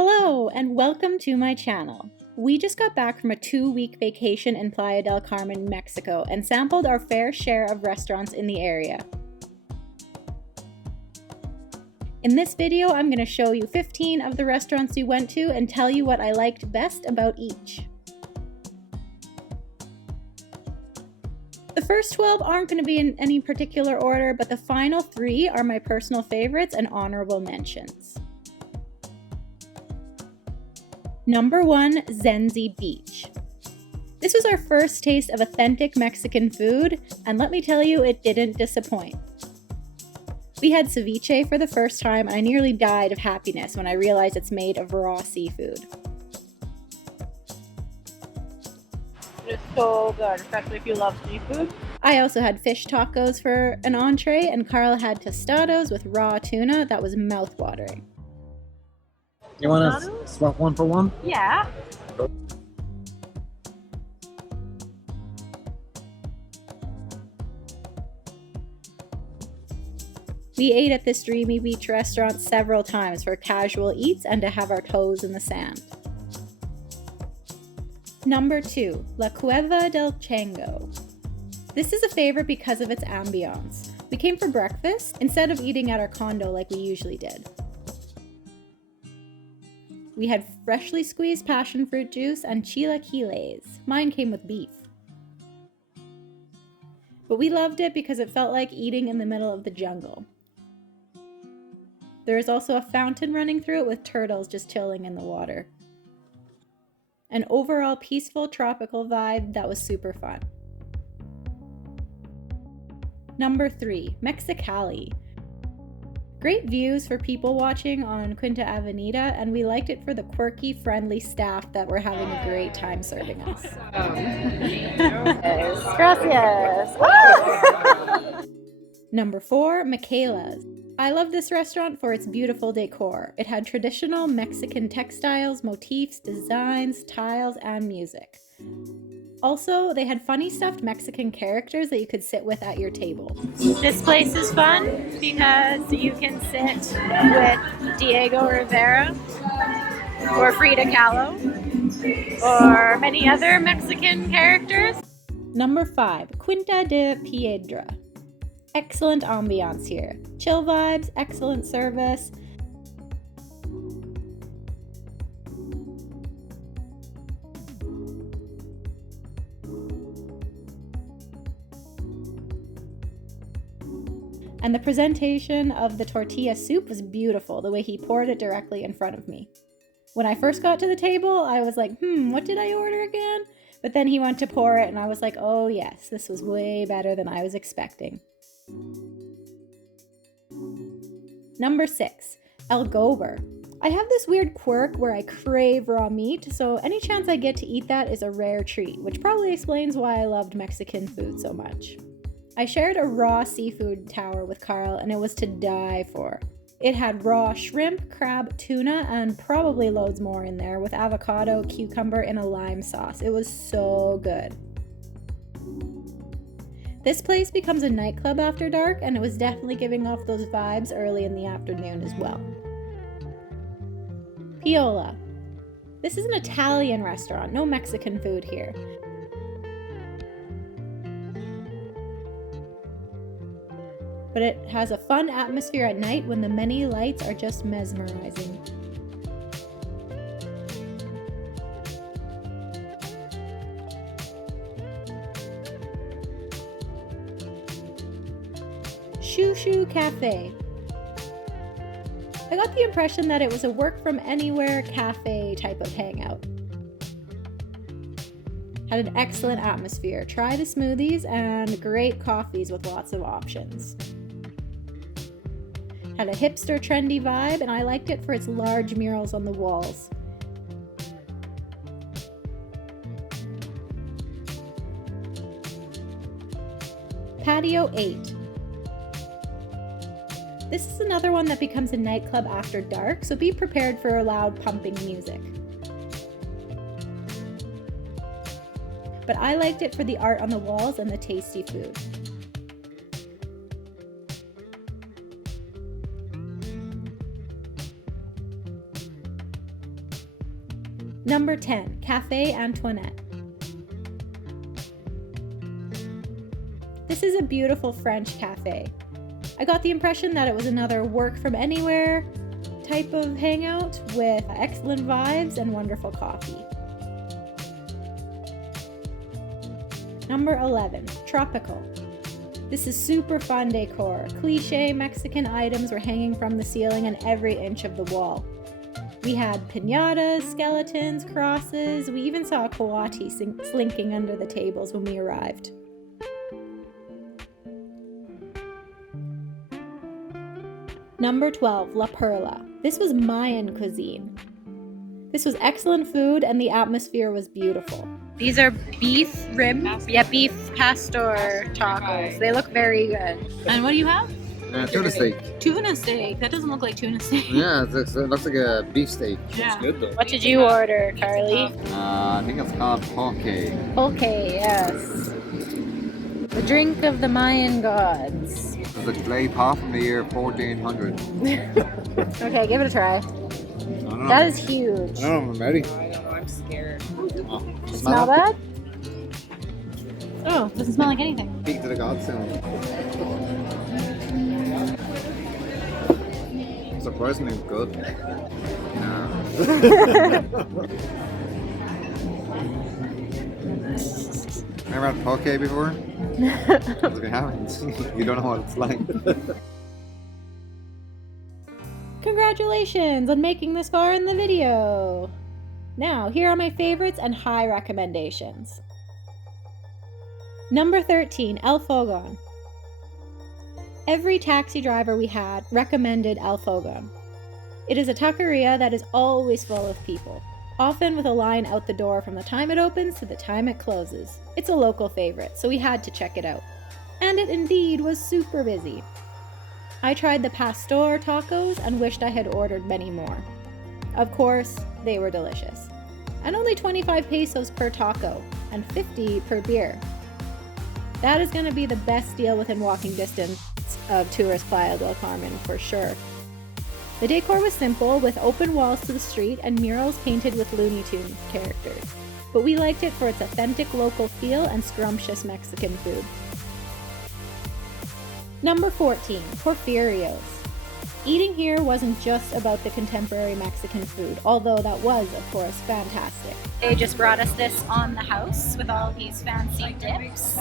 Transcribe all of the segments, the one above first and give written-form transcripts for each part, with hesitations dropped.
Hello and welcome to my channel. We just got back from a 2-week vacation in Playa del Carmen, Mexico, and sampled our fair share of restaurants in the area. In this video, I'm going to show you 15 of the restaurants we went to and tell you what I liked best about each. The first 12 aren't going to be in any particular order, but the final 3 are my personal favorites and honorable mentions. Number 1, Zenzi Beach. This was our first taste of authentic Mexican food, and let me tell you, it didn't disappoint. We had ceviche for the first time, and I nearly died of happiness when I realized it's made of raw seafood. It's so good, especially if you love seafood. I also had fish tacos for an entree, and Carl had tostados with raw tuna that was mouth-watering. You want to swap one for one? Yeah. We ate at this dreamy beach restaurant several times for casual eats and to have our toes in the sand. Number 2, La Cueva del Chango. This is a favorite because of its ambiance. We came for breakfast instead of eating at our condo like we usually did. We had freshly squeezed passion fruit juice and chilaquiles. Mine came with beef. But we loved it because it felt like eating in the middle of the jungle. There is also a fountain running through it with turtles just chilling in the water. An overall peaceful tropical vibe that was super fun. Number 3, Mexicali. Great views for people watching on Quinta Avenida, and we liked it for the quirky, friendly staff that were having a great time serving us. Gracias. Number 4, Michaela's. I love this restaurant for its beautiful decor. It had traditional Mexican textiles, motifs, designs, tiles, and music. Also, they had funny stuffed Mexican characters that you could sit with at your table. This place is fun because you can sit with Diego Rivera or Frida Kahlo or many other Mexican characters. Number 5, Quinta de Piedra. Excellent ambiance here. Chill vibes, excellent service. And the presentation of the tortilla soup was beautiful, the way he poured it directly in front of me. When I first got to the table, I was like, what did I order again? But then he went to pour it and I was like, oh yes, this was way better than I was expecting. Number 6, El Gober. I have this weird quirk where I crave raw meat, so any chance I get to eat that is a rare treat, which probably explains why I loved Mexican food so much. I shared a raw seafood tower with Carl and it was to die for. It had raw shrimp, crab, tuna, and probably loads more in there with avocado, cucumber, and a lime sauce. It was so good. This place becomes a nightclub after dark, and it was definitely giving off those vibes early in the afternoon as well. Piola. This is an Italian restaurant, no Mexican food here. But it has a fun atmosphere at night when the many lights are just mesmerizing. Shoo Shoo Cafe. I got the impression that it was a work from anywhere cafe type of hangout. Had an excellent atmosphere. Try the smoothies and great coffees with lots of options. Had a hipster trendy vibe and I liked it for its large murals on the walls. Patio 8. This is another one that becomes a nightclub after dark, so be prepared for loud pumping music. But I liked it for the art on the walls and the tasty food. Number 10, Cafe Antoinette. This is a beautiful French cafe. I got the impression that it was another work from anywhere type of hangout with excellent vibes and wonderful coffee. Number 11, Tropical. This is super fun decor. Cliche Mexican items were hanging from the ceiling and every inch of the wall. We had piñatas, skeletons, crosses. We even saw a coati slinking under the tables when we arrived. Number 12, La Perla. This was Mayan cuisine. This was excellent food and the atmosphere was beautiful. These are beef ribs. Yeah, beef pastor tacos. They look very good. And what do you have? Tuna steak. Tuna steak. That doesn't look like tuna steak. Yeah, it looks like a beef steak. Yeah. It's good though. What did you order, Carly? I think it's called poke. Pulque, yes. The drink of the Mayan gods. It's a clay pot from the year 1400. Okay, give it a try. I don't know. That is huge. I don't know if I'm ready. I don't know, I'm scared. Oh, Smell bad? Oh, doesn't smell like anything. Speak to the gods sound. Surprisingly good. Never had poke before? Because we haven't. You don't know what it's like. Congratulations on making this far in the video! Now, here are my favorites and high recommendations. Number 13, El Fogon. Every taxi driver we had recommended El Fogon. It is a taqueria that is always full of people, often with a line out the door from the time it opens to the time it closes. It's a local favorite, so we had to check it out. And it indeed was super busy. I tried the pastor tacos and wished I had ordered many more. Of course, they were delicious. And only 25 pesos per taco, and 50 per beer. That is going to be the best deal within walking distance of tourist Playa del Carmen for sure. The decor was simple, with open walls to the street and murals painted with Looney Tunes characters. But we liked it for its authentic local feel and scrumptious Mexican food. Number 14, Porfirio's. Eating here wasn't just about the contemporary Mexican food, although that was, of course, fantastic. They just brought us this on the house with all these fancy dips.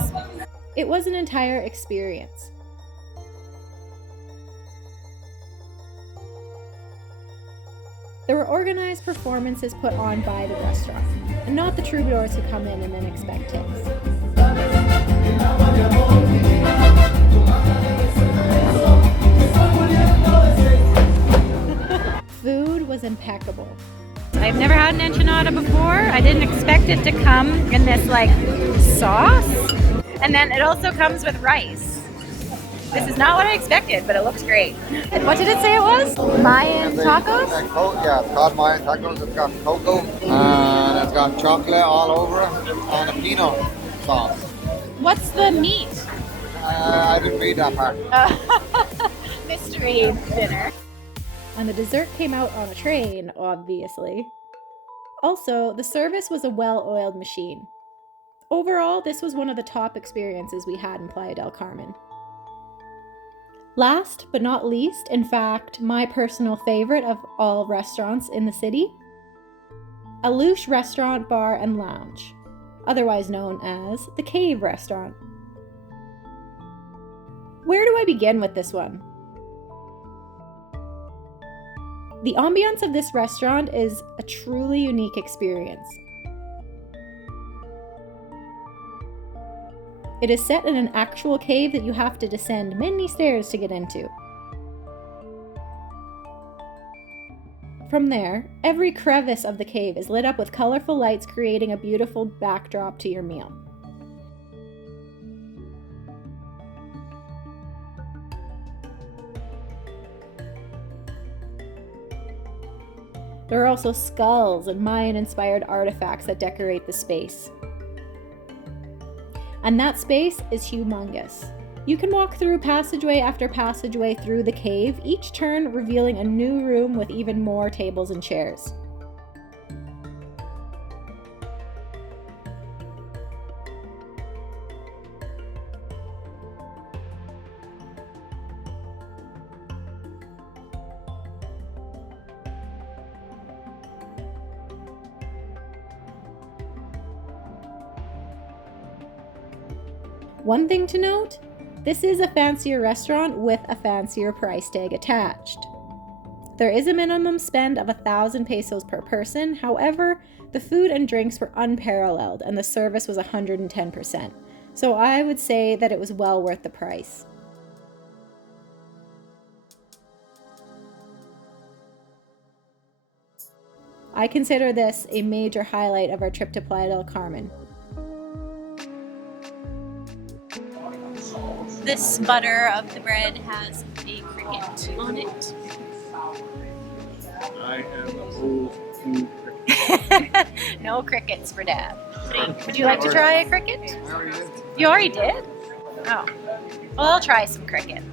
It was an entire experience. There were organized performances put on by the restaurant, and not the troubadours who come in and then expect tips. Food was impeccable. I've never had an enchilada before. I didn't expect it to come in this like sauce. And then it also comes with rice. This is not what I expected, but it looks great. And what did it say it was? Mayan tacos? Yeah, it's called Mayan tacos. It's got cocoa and it's got chocolate all over it and a peanut sauce. What's the meat? I didn't read that part. Mystery dinner. And the dessert came out on a train, obviously. Also, the service was a well-oiled machine. Overall, this was one of the top experiences we had in Playa del Carmen. Last but not least, in fact, my personal favorite of all restaurants in the city, Alouche Restaurant, Bar and Lounge, otherwise known as the Cave Restaurant. Where do I begin with this one? The ambiance of this restaurant is a truly unique experience. It is set in an actual cave that you have to descend many stairs to get into. From there, every crevice of the cave is lit up with colorful lights, creating a beautiful backdrop to your meal. There are also skulls and Mayan-inspired artifacts that decorate the space. And that space is humongous. You can walk through passageway after passageway through the cave, each turn revealing a new room with even more tables and chairs. One thing to note, this is a fancier restaurant with a fancier price tag attached. There is a minimum spend of 1,000 pesos per person. However, the food and drinks were unparalleled and the service was 110%. So I would say that it was well worth the price. I consider this a major highlight of our trip to Playa del Carmen. This butter of the bread has a cricket on it. I am opposed to cricket. No crickets for Dad. Would you like to try a cricket? You already did? Oh. Well, I'll try some cricket.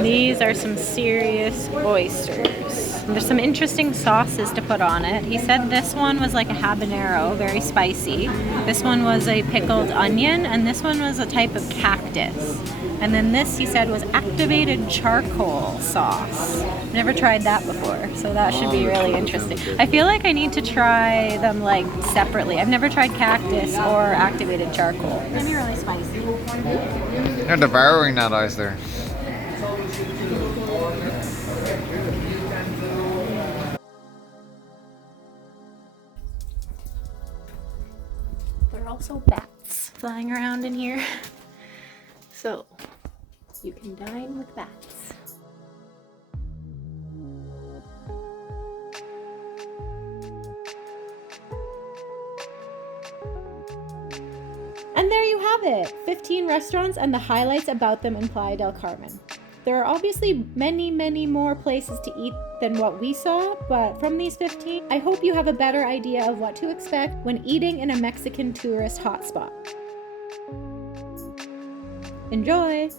These are some serious oysters. There's some interesting sauces to put on it. He said this one was like a habanero, very spicy. This one was a pickled onion, and this one was a type of cactus. And then this, he said, was activated charcoal sauce. Never tried that before, so that should be really interesting. I feel like I need to try them like separately. I've never tried cactus or activated charcoal. It's gonna be really spicy. You're devouring that oyster. There are also bats flying around in here. So, you can dine with bats. And there you have it, 15 restaurants and the highlights about them in Playa del Carmen. There are obviously many, many more places to eat than what we saw, but from these 15, I hope you have a better idea of what to expect when eating in a Mexican tourist hotspot. Enjoy!